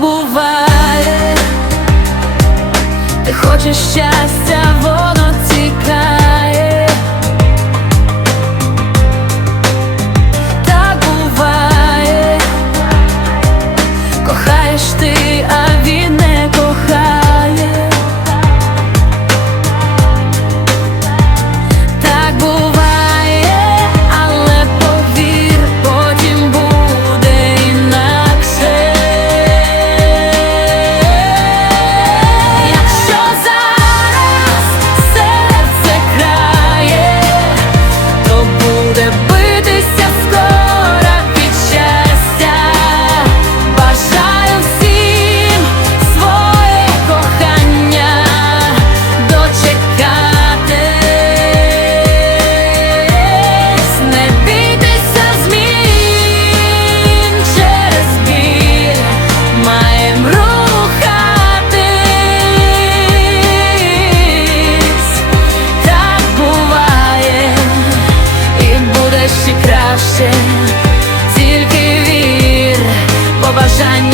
буває, ти хочеш щастя, воно тікає, так буває, кохаєш ти. краще, краще, тільки вір побажання.